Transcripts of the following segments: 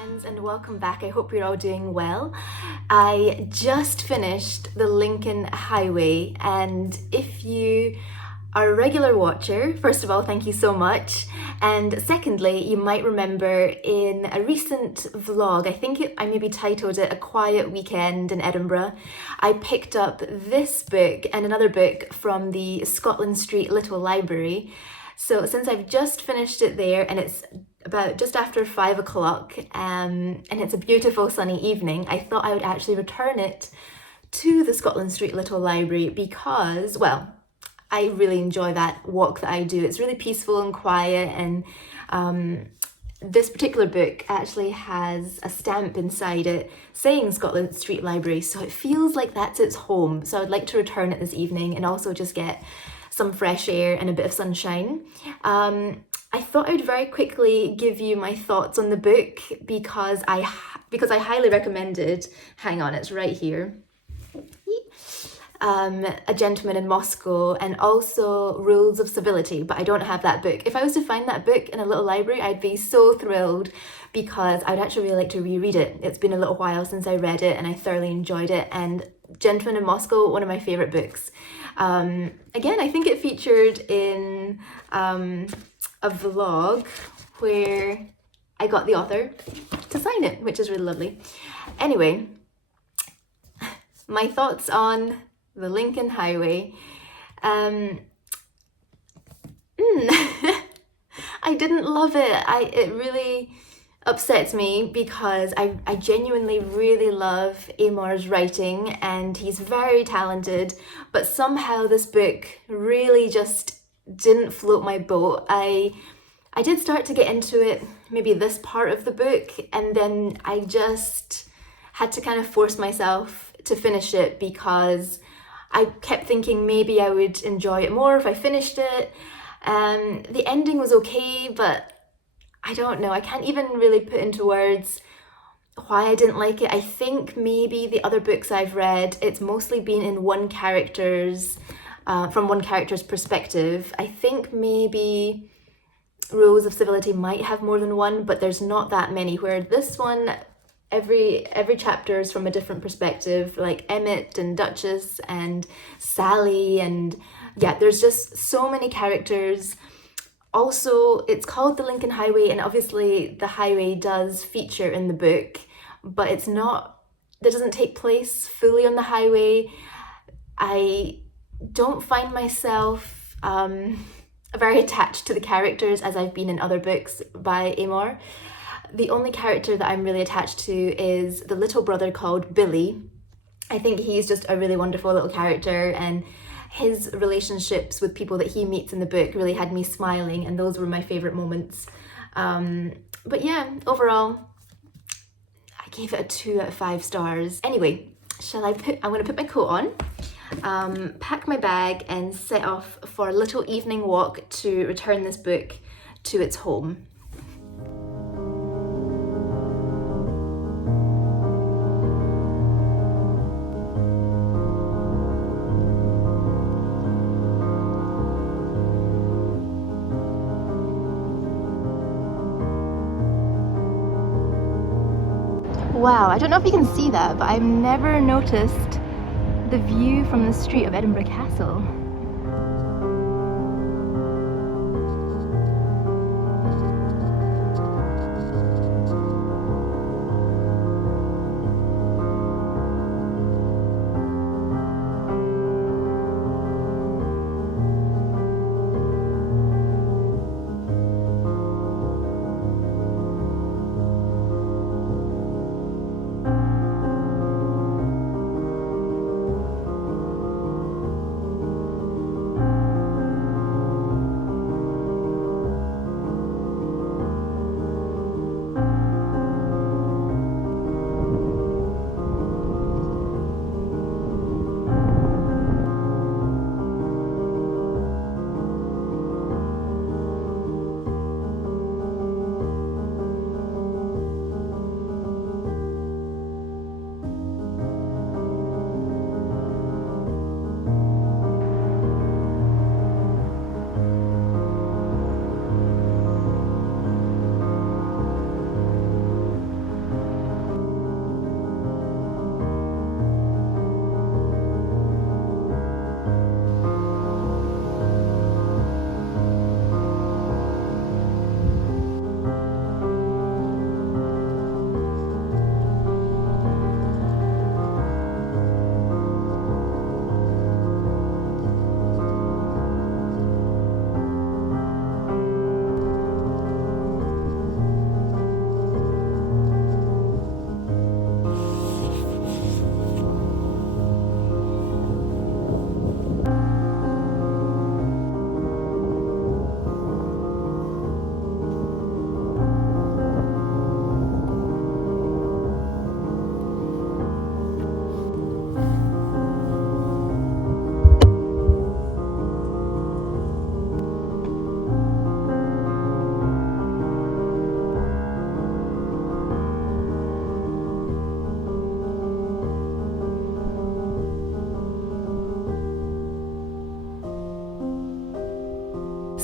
friends, and welcome back. I hope you're all doing well. I just finished the Lincoln Highway, and if you are a regular watcher, first of all, thank you so much. And secondly, you might remember in a recent vlog, I maybe titled it A Quiet Weekend in Edinburgh, I picked up this book and another book from the Scotland Street Little Library. So since I've just finished it there, and it's about just after 5 o'clock, and it's a beautiful sunny evening, I thought I would actually return it to the Scotland Street Little Library because, well, I really enjoy that walk that I do. It's really peaceful and quiet, and this particular book actually has a stamp inside it saying Scotland Street Library, so it feels like that's its home. So I'd like to return it this evening and also just get some fresh air and a bit of sunshine. I thought I would very quickly give you my thoughts on the book because I highly recommend it. Hang on, it's right here. A Gentleman in Moscow, and also Rules of Civility, but I don't have that book. If I was to find that book in a little library, I'd be so thrilled because I'd actually really like to reread it. It's been a little while since I read it and I thoroughly enjoyed it, and Gentleman in Moscow, one of my favourite books. Again, I think it featured in a vlog where I got the author to sign it, which is really lovely. Anyway, my thoughts on the Lincoln Highway. I didn't love it. It really upsets me because I genuinely really love Amor's writing and he's very talented, but somehow this book really just didn't float my boat. I did start to get into it, maybe this part of the book, and then I just had to kind of force myself to finish it because I kept thinking maybe I would enjoy it more if I finished it. The ending was okay, but I don't know. I can't even really put into words why I didn't like it. I think maybe the other books I've read, it's mostly been in from one character's perspective. I think maybe Rules of Civility might have more than one, but there's not that many, where this one, every chapter is from a different perspective, like Emmett and Duchess and Sally, and yeah, there's just so many characters. Also, it's called the Lincoln Highway, and obviously the highway does feature in the book, but it doesn't take place fully on the highway. I don't find myself very attached to the characters as I've been in other books by Amor. The only character that I'm really attached to is the little brother called Billy. I think he's just a really wonderful little character, and his relationships with people that he meets in the book really had me smiling, and those were my favourite moments. But yeah, overall, I gave it a 2 out of 5 stars. Anyway, I'm going to put my coat on, pack my bag and set off for a little evening walk to return this book to its home. Wow, I don't know if you can see that, but I've never noticed the view from the street of Edinburgh Castle.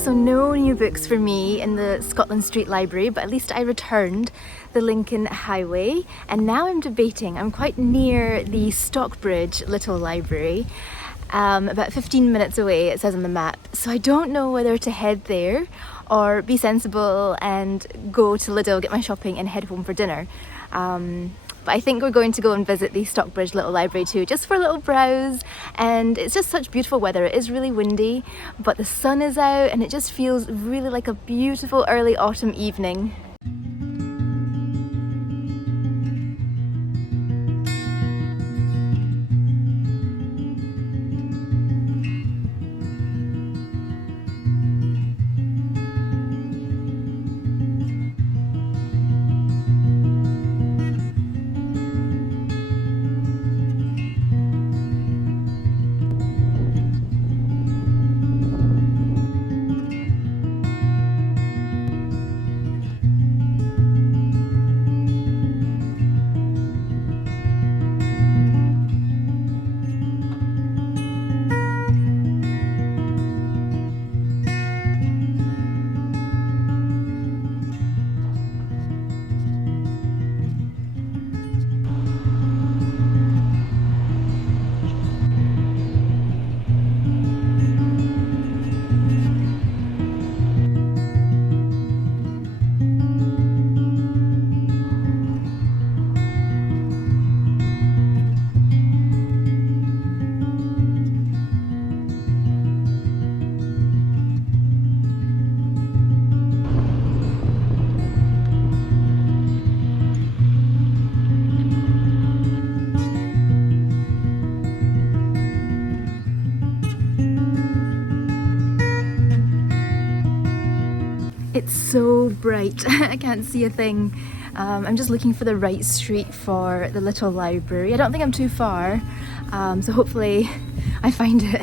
So no new books for me in the Scotland Street Library, but at least I returned the Lincoln Highway, and now I'm debating. I'm quite near the Stockbridge Little Library, about 15 minutes away, it says on the map. So I don't know whether to head there or be sensible and go to Lidl, get my shopping and head home for dinner. But I think we're going to go and visit the Stockbridge Little Library too, just for a little browse. And it's just such beautiful weather. It is really windy, but the sun is out and it just feels really like a beautiful early autumn evening. It's so bright, I can't see a thing. I'm just looking for the right street for the little library. I don't think I'm too far, so hopefully I find it.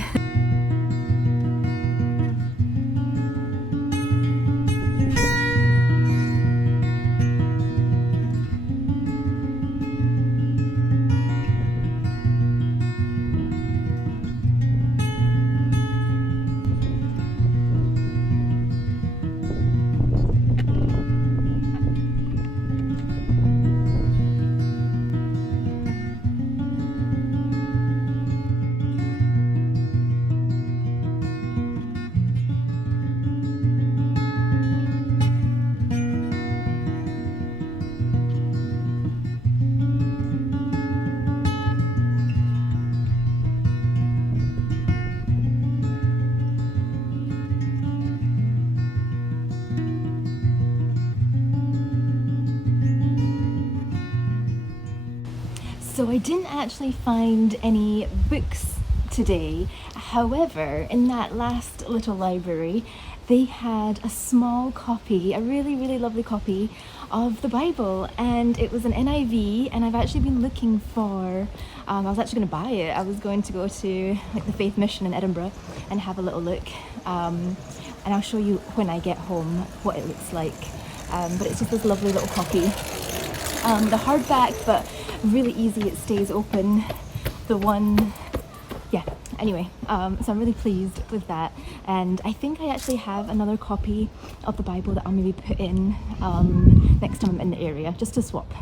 So I didn't actually find any books today. However, in that last little library, they had a small copy, a really lovely copy of the Bible, and it was an NIV, and I've actually been looking for, I was actually going to buy it. I was going to go to like the Faith Mission in Edinburgh and have a little look, and I'll show you when I get home what it looks like, but it's just this lovely little copy. The hardback, but really easy, it stays open. The one, yeah, anyway, so I'm really pleased with that, and I think I actually have another copy of the Bible that I'll maybe put in next time I'm in the area, just to swap.